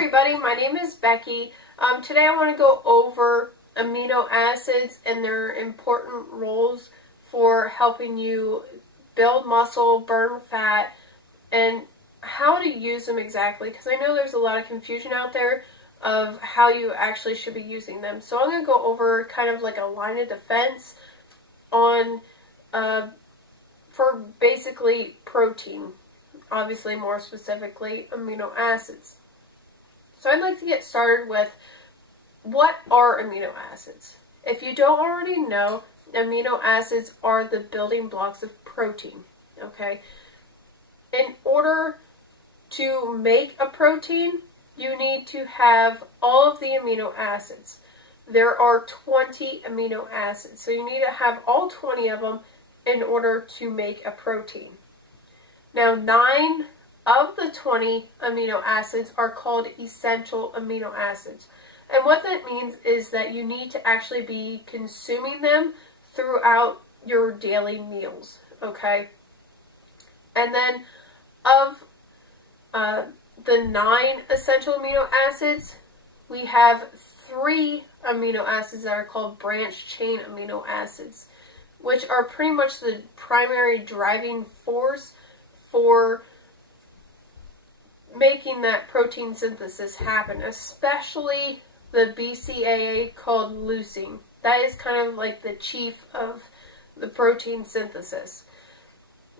everybody, my name is Becky. Today I want to go over amino acids and their important roles for helping you build muscle, burn fat, and how to use them exactly, because I know there's a lot of confusion out there of how you actually should be using them. So I'm going to go over kind of like a line of defense on for basically protein, obviously more specifically amino acids. So I'd like to get started with what are amino acids. If you don't already know, amino acids are the building blocks of protein, okay? In order to make a protein, you need to have all of the amino acids. There are 20 amino acids, so you need to have all 20 of them in order to make a protein. Now, 9 of the 20 amino acids are called essential amino acids. And what that means is that you need to actually be consuming them throughout your daily meals, okay? And then of the 9 essential amino acids, we have 3 amino acids that are called branched chain amino acids, which are pretty much the primary driving force for making that protein synthesis happen, especially the BCAA called leucine. That is kind of like the chief of the protein synthesis.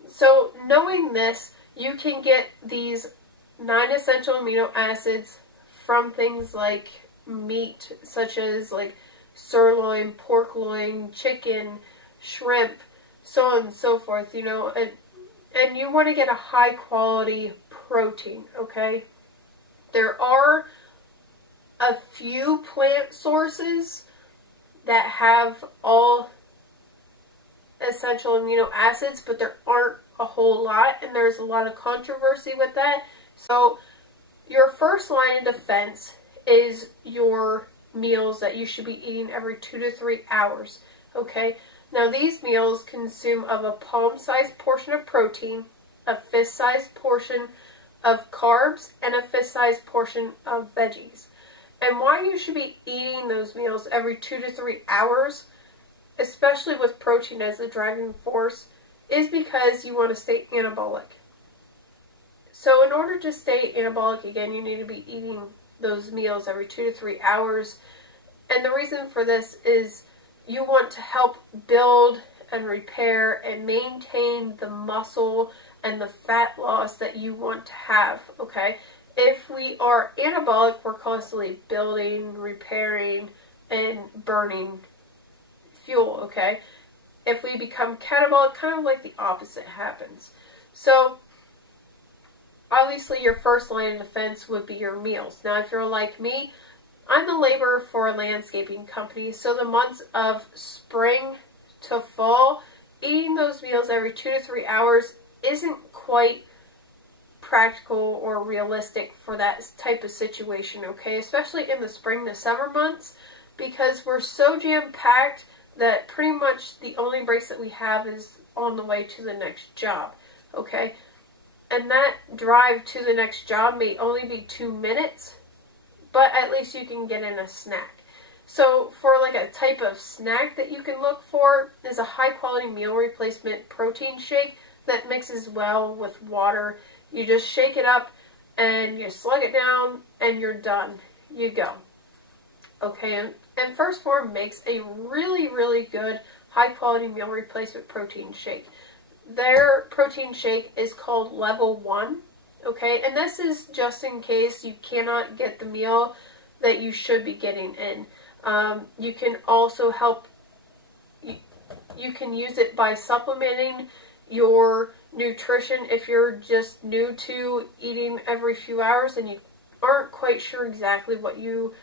So knowing this, you can get these 9 essential amino acids from things like meat, such as like sirloin, pork loin, chicken, shrimp, so on and so forth, you know, and you want to get a high quality protein, okay? There are a few plant sources that have all essential amino acids, but there aren't a whole lot, and there's a lot of controversy with that. So your first line of defense is your meals that you should be eating every 2 to 3 hours, okay? Now these meals consume of a palm-sized portion of protein, a fist-sized portion of carbs, and a fist-sized portion of veggies. And why you should be eating those meals every 2 to 3 hours, especially with protein as the driving force, is because you want to stay anabolic. So in order to stay anabolic, again, you need to be eating those meals every 2 to 3 hours. And the reason for this is you want to help build and repair and maintain the muscle and the fat loss that you want to have, okay? If we are anabolic, we're constantly building, repairing, and burning fuel, okay? If we become catabolic, kind of like the opposite happens. So, obviously your first line of defense would be your meals. Now, if you're like me, I'm the laborer for a landscaping company, so the months of spring to fall, eating those meals every 2 to 3 hours isn't quite practical or realistic for that type of situation, okay? Especially in the spring to summer months, because we're so jam-packed that pretty much the only breaks that we have is on the way to the next job, okay? And that drive to the next job may only be 2 minutes, but at least you can get in a snack. So for like a type of snack that you can look for is a high quality meal replacement protein shake that mixes well with water. You just shake it up and you slug it down and you're done. You go. Okay, and First Form makes a really, really good high quality meal replacement protein shake. Their protein shake is called Level 1. Okay, and this is just in case you cannot get the meal that you should be getting in. You can also you can use it by supplementing your nutrition if you're just new to eating every few hours and you aren't quite sure exactly what you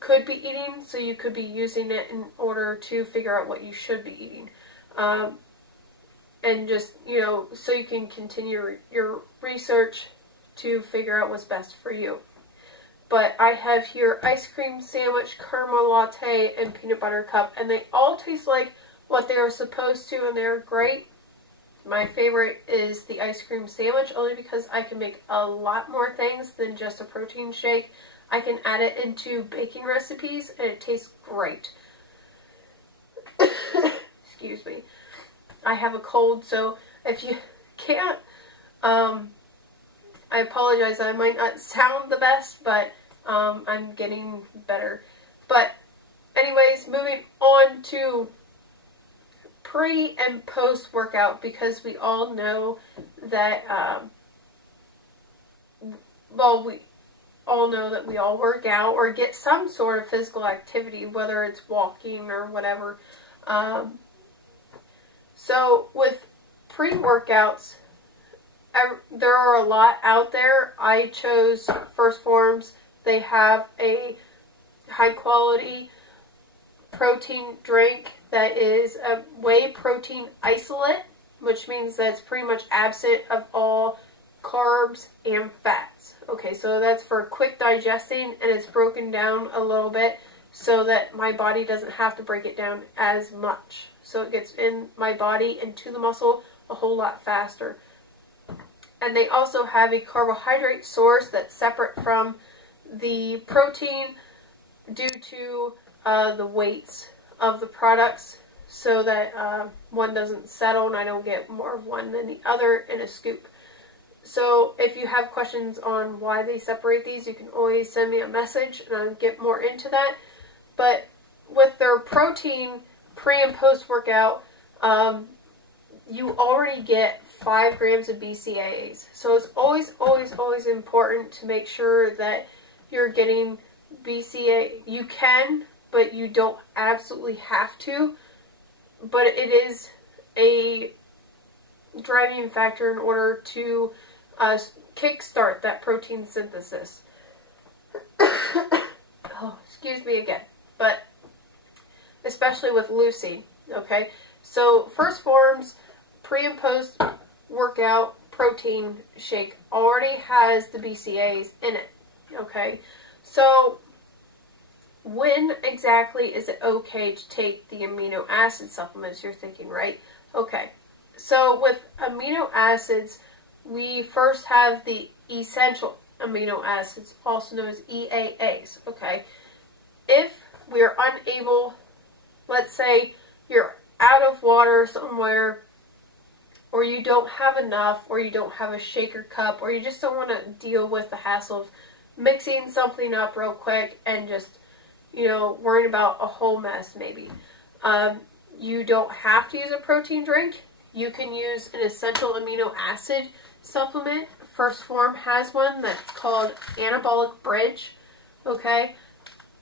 could be eating, so you could be using it in order to figure out what you should be eating. And just, you know, so you can continue your research to figure out what's best for you. But I have here ice cream sandwich, caramel latte, and peanut butter cup, and they all taste like what they are supposed to, and they're great. My favorite is the ice cream sandwich, only because I can make a lot more things than just a protein shake. I can add it into baking recipes and it tastes great. Excuse me. I have a cold, so if you can't, I apologize. I might not sound the best, but I'm getting better. But anyways, moving on to pre and post workout, because we all know that, we all know that we all work out or get some sort of physical activity, whether it's walking or whatever. So with pre-workouts, there are a lot out there. I chose First Forms. They have a high quality protein drink that is a whey protein isolate, which means that it's pretty much absent of all carbs and fats. Okay, so that's for quick digesting, and it's broken down a little bit so that my body doesn't have to break it down as much. So it gets in my body and to the muscle a whole lot faster. And they also have a carbohydrate source that's separate from the protein due to the weights of the products, so that one doesn't settle and I don't get more of one than the other in a scoop. So if you have questions on why they separate these, you can always send me a message and I'll get more into that. But with their protein pre and post workout, you already get 5 grams of BCAAs. So it's always, always, always important to make sure that you're getting BCAA. You can, but you don't absolutely have to. But it is a driving factor in order to kickstart that protein synthesis. Oh, excuse me again. But especially with leucine, okay? So First Forms pre and post workout protein shake already has the BCAAs in it, okay? So when exactly is it okay to take the amino acid supplements, you're thinking, right? Okay, so with amino acids, we first have the essential amino acids, also known as EAAs, okay? If we're unable, let's say you're out of water somewhere, or you don't have enough, or you don't have a shaker cup, or you just don't want to deal with the hassle of mixing something up real quick and just, worrying about a whole mess maybe. You don't have to use a protein drink. You can use an essential amino acid supplement. First Form has one that's called Anabolic Bridge, okay?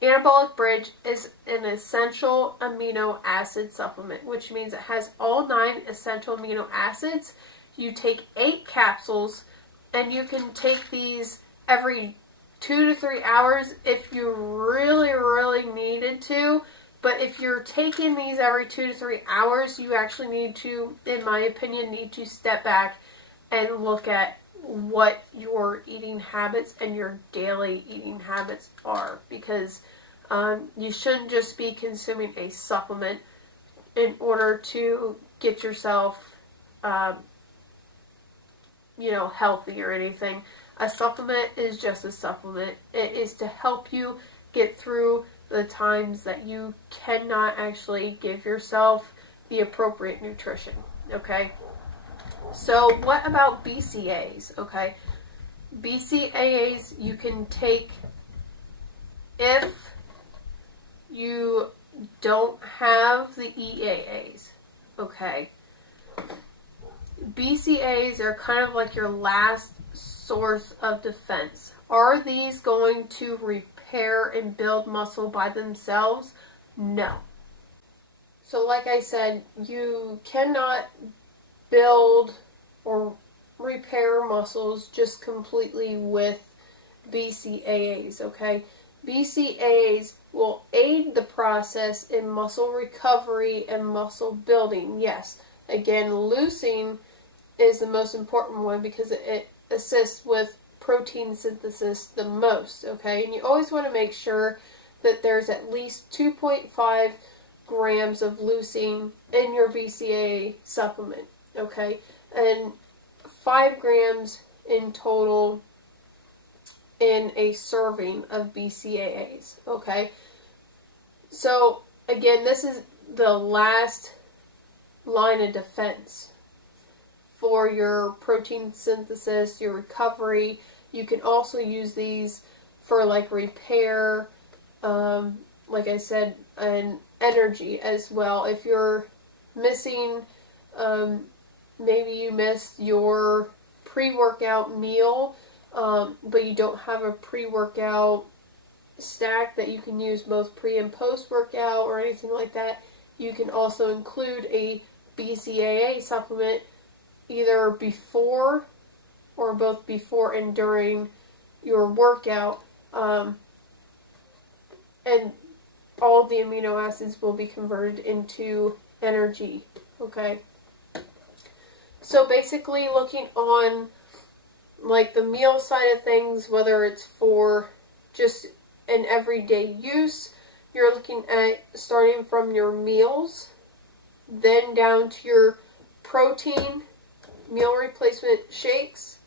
Anabolic Bridge is an essential amino acid supplement, which means it has all 9 essential amino acids. You take 8 capsules, and you can take these every 2 to 3 hours if you really, really needed to. But if you're taking these every 2 to 3 hours, you actually need to, in my opinion, step back and look at what your eating habits and your daily eating habits are, because you shouldn't just be consuming a supplement in order to get yourself healthy or anything. A supplement is just a supplement. It is to help you get through the times that you cannot actually give yourself the appropriate nutrition, okay? So what about BCAAs, okay? BCAAs you can take if you don't have the EAAs, okay? BCAAs are kind of like your last source of defense. Are these going to repair and build muscle by themselves? No. So like I said, you cannot build or repair muscles just completely with BCAAs, okay? BCAAs will aid the process in muscle recovery and muscle building, yes. Again, leucine is the most important one because it assists with protein synthesis the most, okay? And you always want to make sure that there's at least 2.5 grams of leucine in your BCAA supplement, okay? And 5 grams in total in a serving of BCAAs, okay? So, again, this is the last line of defense for your protein synthesis, your recovery. You can also use these for like repair, like I said, and energy as well. If you're missing, maybe you missed your pre-workout meal, but you don't have a pre-workout stack that you can use both pre and post-workout or anything like that, you can also include a BCAA supplement either before or both before and during your workout, and all the amino acids will be converted into energy, okay? So basically looking on like the meal side of things, whether it's for just an everyday use, you're looking at starting from your meals, then down to your protein, meal replacement shakes,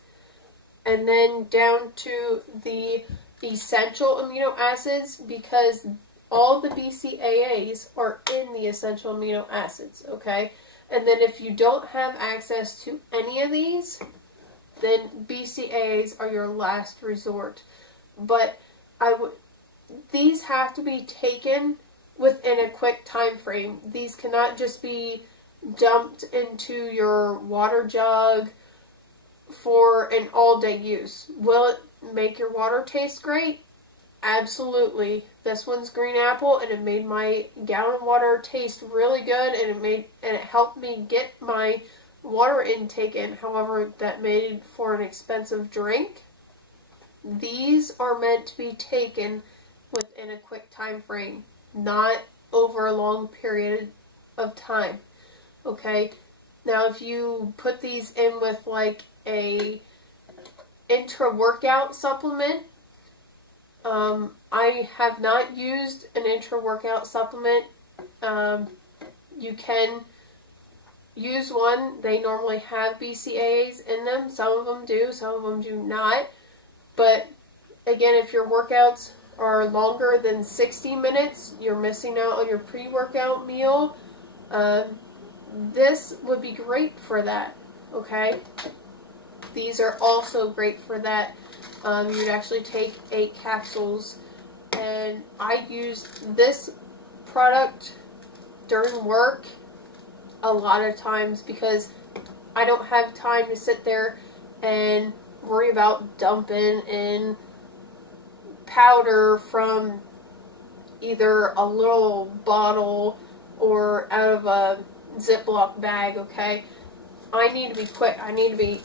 and then down to the essential amino acids, because all the BCAAs are in the essential amino acids, okay? And then if you don't have access to any of these, then BCAAs are your last resort. But these have to be taken within a quick time frame. These cannot just be dumped into your water jug for an all-day use. Will it make your water taste great? Absolutely. This one's green apple, and it made my gallon of water taste really good, and it helped me get my water intake in. However, that made for an expensive drink. These are meant to be taken within a quick time frame, not over a long period of time. Okay? Now, if you put these in with like a intra-workout supplement, I have not used an intra-workout supplement. You can use one. They normally have BCAAs in them. Some of them do, some of them do not. But again, if your workouts are longer than 60 minutes, you're missing out on your pre-workout meal. This would be great for that, okay? These are also great for that. You'd actually take 8 capsules, and I use this product during work a lot of times because I don't have time to sit there and worry about dumping in powder from either a little bottle or out of a Ziploc bag, okay? I need to be quick. I need to be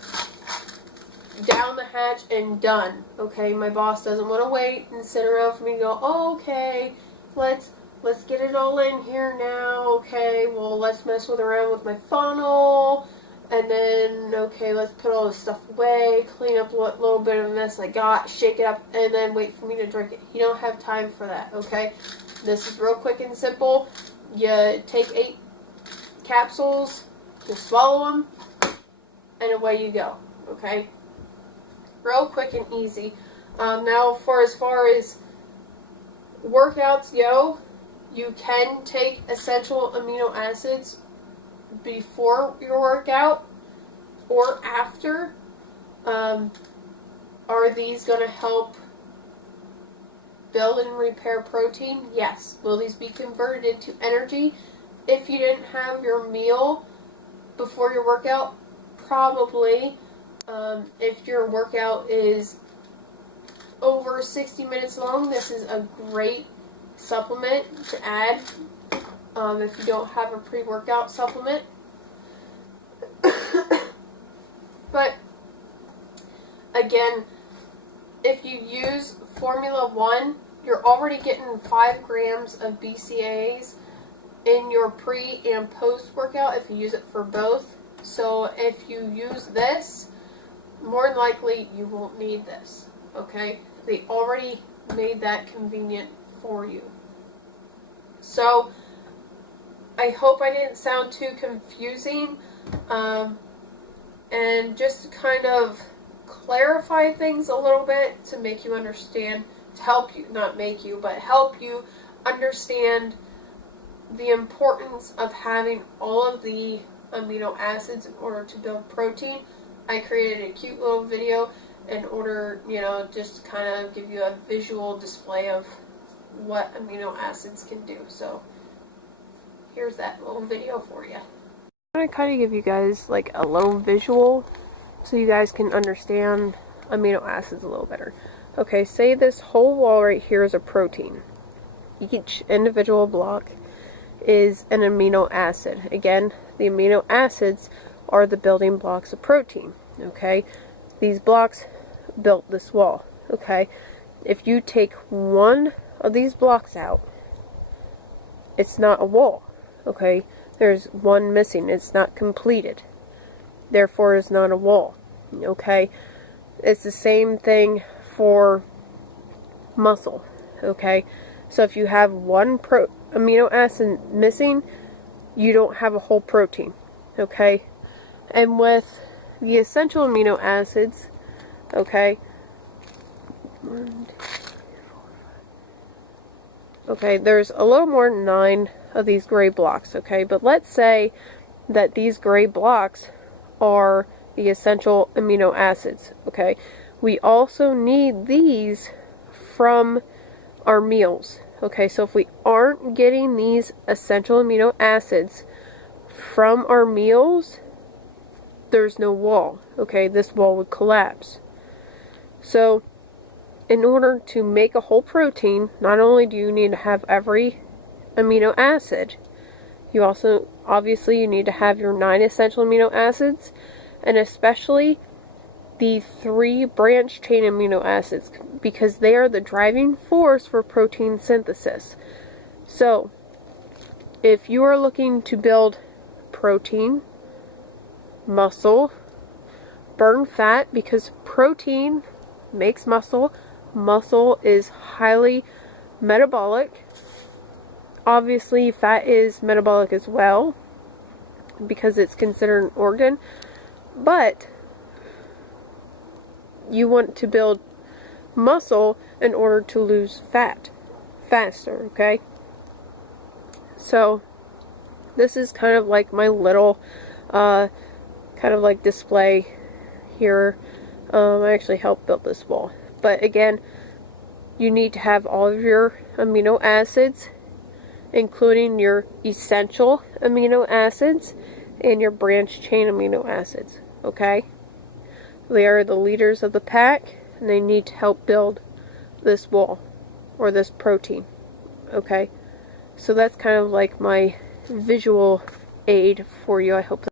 down the hatch and done, okay? My boss doesn't want to wait and sit around for me to go, oh, okay, let's get it all in here now, okay? Well, let's mess around with my funnel, and then, okay, let's put all this stuff away, clean up what little bit of mess I got, shake it up, and then wait for me to drink it. You don't have time for that, okay? This is real quick and simple. You take 8 capsules, you swallow them, and away you go, okay? Real quick and easy. Now, as far as workouts go, you can take essential amino acids before your workout or after. Are these going to help build and repair protein? Yes. Will these be converted into energy? If you didn't have your meal before your workout, probably. If your workout is over 60 minutes long, this is a great supplement to add if you don't have a pre-workout supplement. But again, if you use Formula 1, you're already getting 5 grams of BCAAs in your pre and post-workout if you use it for both. So if you use this, more than likely you won't need this, okay? They already made that convenient for you. So I hope I didn't sound too confusing, and just to kind of clarify things a little bit to make you understand, to help you, not make you, but help you understand the importance of having all of the amino acids in order to build protein. I created a cute little video in order, just to kind of give you a visual display of what amino acids can do. So here's that little video for you. I'm going to kind of give you guys like a little visual so you guys can understand amino acids a little better. Okay, say this whole wall right here is a protein. Each individual block is an amino acid. Again, the amino acids are the building blocks of protein. Okay, these blocks built this wall. Okay, if you take one of these blocks out, it's not a wall. Okay, there's one missing. It's not completed. Therefore, it's not a wall. Okay, it's the same thing for muscle. Okay, so if you have one amino acid missing, you don't have a whole protein. Okay, and with the essential amino acids, okay, there's a little more than 9 of these gray blocks. Okay, but let's say that these gray blocks are the essential amino acids. Okay, we also need these from our meals. Okay, so if we aren't getting these essential amino acids from our meals, there's no wall. Okay, this wall would collapse. So in order to make a whole protein, not only do you need to have every amino acid, you also, obviously, you need to have your 9 essential amino acids, and especially the 3 branch chain amino acids, because they are the driving force for protein synthesis. So if you are looking to build protein, muscle, burn fat, because protein makes muscle, muscle is highly metabolic. Obviously, fat is metabolic as well, because it's considered an organ, but you want to build muscle in order to lose fat faster. Okay, so this is kind of like my little kind of like display here. I actually helped build this wall, but again, you need to have all of your amino acids, including your essential amino acids and your branch chain amino acids. Okay, they are the leaders of the pack, and they need to help build this wall or this protein. Okay, so that's kind of like my visual aid for you. I hope that